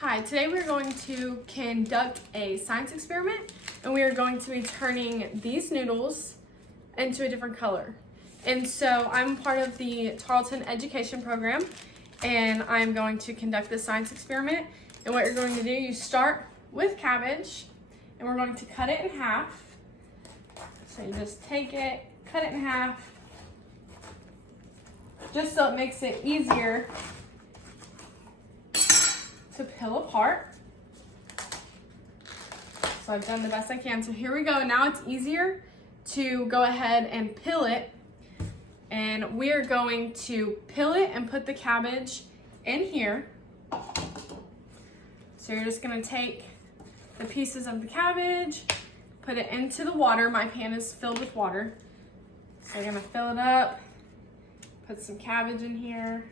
Hi, today we're going to conduct a science experiment, and we are going to be turning these noodles into a different color. And so I'm part of the Tarleton Education Program, and I'm going to conduct this science experiment. And what you're going to do, you start with cabbage, and we're going to cut it in half. So you just take it, cut it in half, just so it makes it easier to peel apart. So I've done the best I can. So here we go. Now it's easier to go ahead and peel it. And we are going to peel it and put the cabbage in here. So you're just gonna take the pieces of the cabbage, put it into the water. My pan is filled with water. So you're gonna fill it up, put some cabbage in here.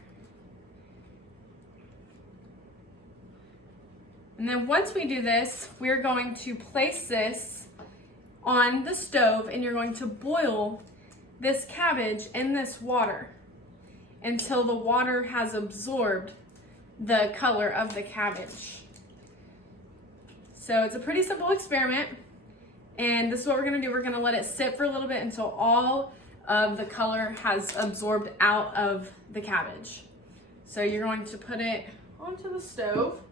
And then once we do this, we're going to place this on the stove, and you're going to boil this cabbage in this water until the water has absorbed the color of the cabbage. So it's a pretty simple experiment, and this is what we're gonna do. We're gonna let it sit for a little bit until all of the color has absorbed out of the cabbage. So you're going to put it onto the stove.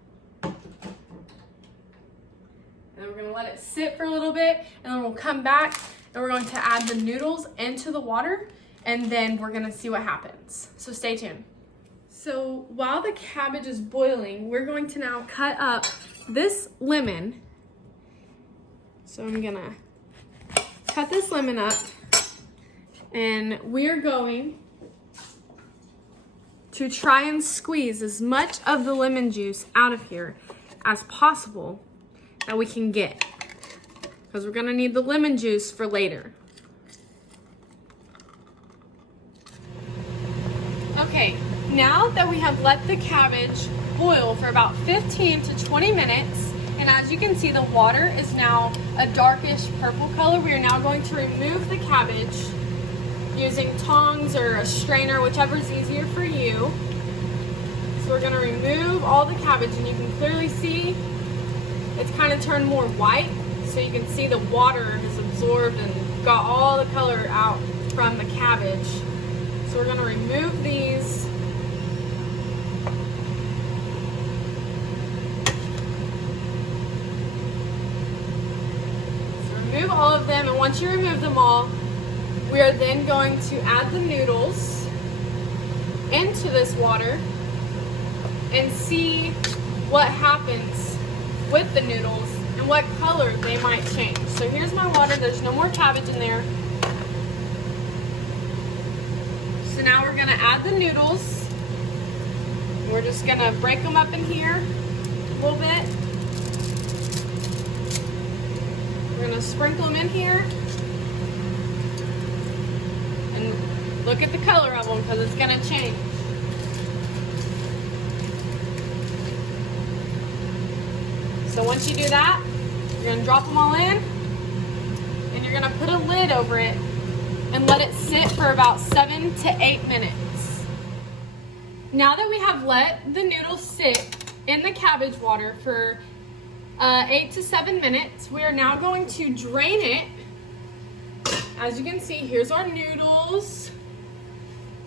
And we're gonna let it sit for a little bit, and then we'll come back and we're going to add the noodles into the water, and then we're gonna see what happens. So stay tuned. So while the cabbage is boiling, we're going to now cut up this lemon. So I'm gonna cut this lemon up, and we're going to try and squeeze as much of the lemon juice out of here as possible that we can get, because we're gonna need the lemon juice for later. Okay, now that we have let the cabbage boil for about 15 to 20 minutes, and as you can see, the water is now a darkish purple color, we are now going to remove the cabbage using tongs or a strainer, whichever is easier for you. So we're gonna remove all the cabbage, and you can clearly see it's kind of turned more white, so you can see the water has absorbed and got all the color out from the cabbage. So we're gonna remove these. So remove all of them, and once you remove them all, we are then going to add the noodles into this water and see what happens with the noodles and what color they might change. So here's my water. There's no more cabbage in there. So now we're gonna add the noodles. We're just gonna break them up in here a little bit. We're gonna sprinkle them in here. And look at the color of them, because it's gonna change. So once you do that, you're gonna drop them all in, and you're gonna put a lid over it and let it sit for about 7 to 8 minutes. Now that we have let the noodles sit in the cabbage water for 8 to 7 minutes, we are now going to drain it. As you can see, here's our noodles.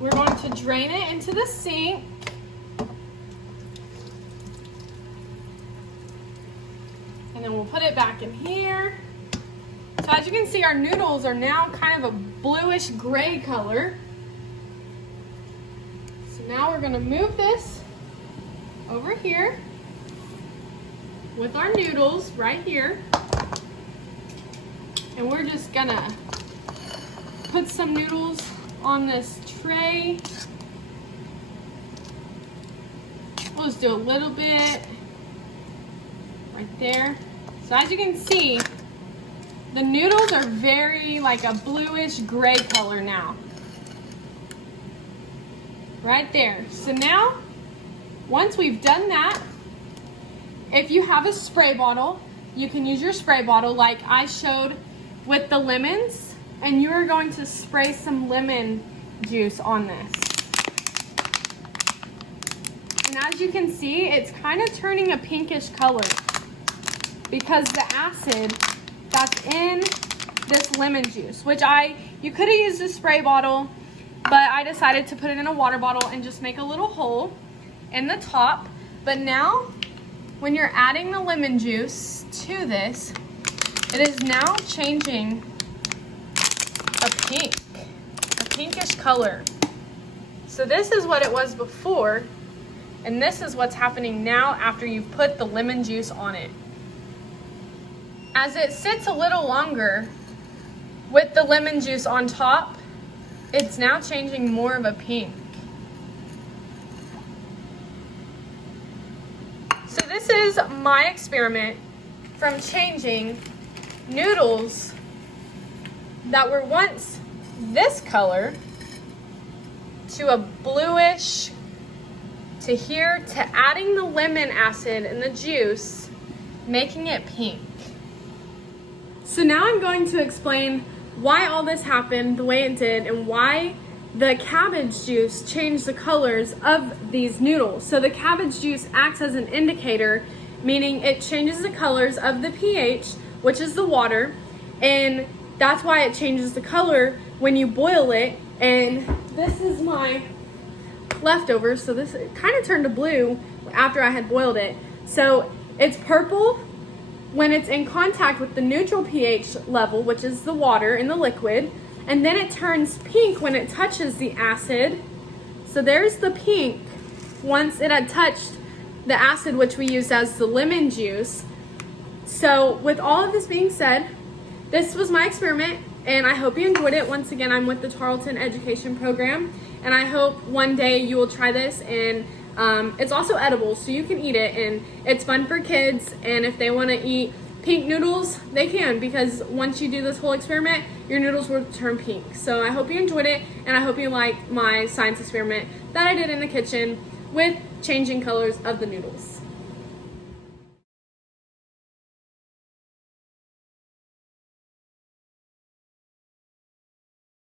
We're going to drain it into the sink. And then we'll put it back in here. So as you can see, our noodles are now kind of a bluish gray color. So now we're gonna move this over here with our noodles right here. And we're just gonna put some noodles on this tray. We'll just do a little bit right there. So as you can see, the noodles are very like a bluish gray color now. Right there. So now, once we've done that, if you have a spray bottle, you can use your spray bottle like I showed with the lemons, and you are going to spray some lemon juice on this. And as as you can see, it's kind of turning a pinkish color because the acid that's in this lemon juice, which you could have used a spray bottle, but I decided to put it in a water bottle and just make a little hole in the top. But now, when you're adding the lemon juice to this, it is now changing a pinkish color. So this is what it was before, and this is what's happening now after you've put the lemon juice on it. As it sits a little longer with the lemon juice on top, it's now changing more of a pink. So this is my experiment from changing noodles that were once this color to a bluish to here to adding the lemon acid and the juice, making it pink. So now I'm going to explain why all this happened the way it did and why the cabbage juice changed the colors of these noodles. So the cabbage juice acts as an indicator, meaning it changes the colors of the pH, which is the water, and that's why it changes the color when you boil it. And this is my leftovers, so this kind of turned to blue after I had boiled it. So it's purple when it's in contact with the neutral pH level, which is the water in the liquid, and then it turns pink when it touches the acid. So there's the pink once it had touched the acid, which we used as the lemon juice. So with all of this being said, this was my experiment, and I hope you enjoyed it. Once again, I'm with the Tarleton Education Program, and I hope one day you will try this. And it's also edible, so you can eat it, and it's fun for kids. And if they want to eat pink noodles, they can, because once you do this whole experiment, your noodles will turn pink. So I hope you enjoyed it, and I hope you like my science experiment that I did in the kitchen with changing colors of the noodles.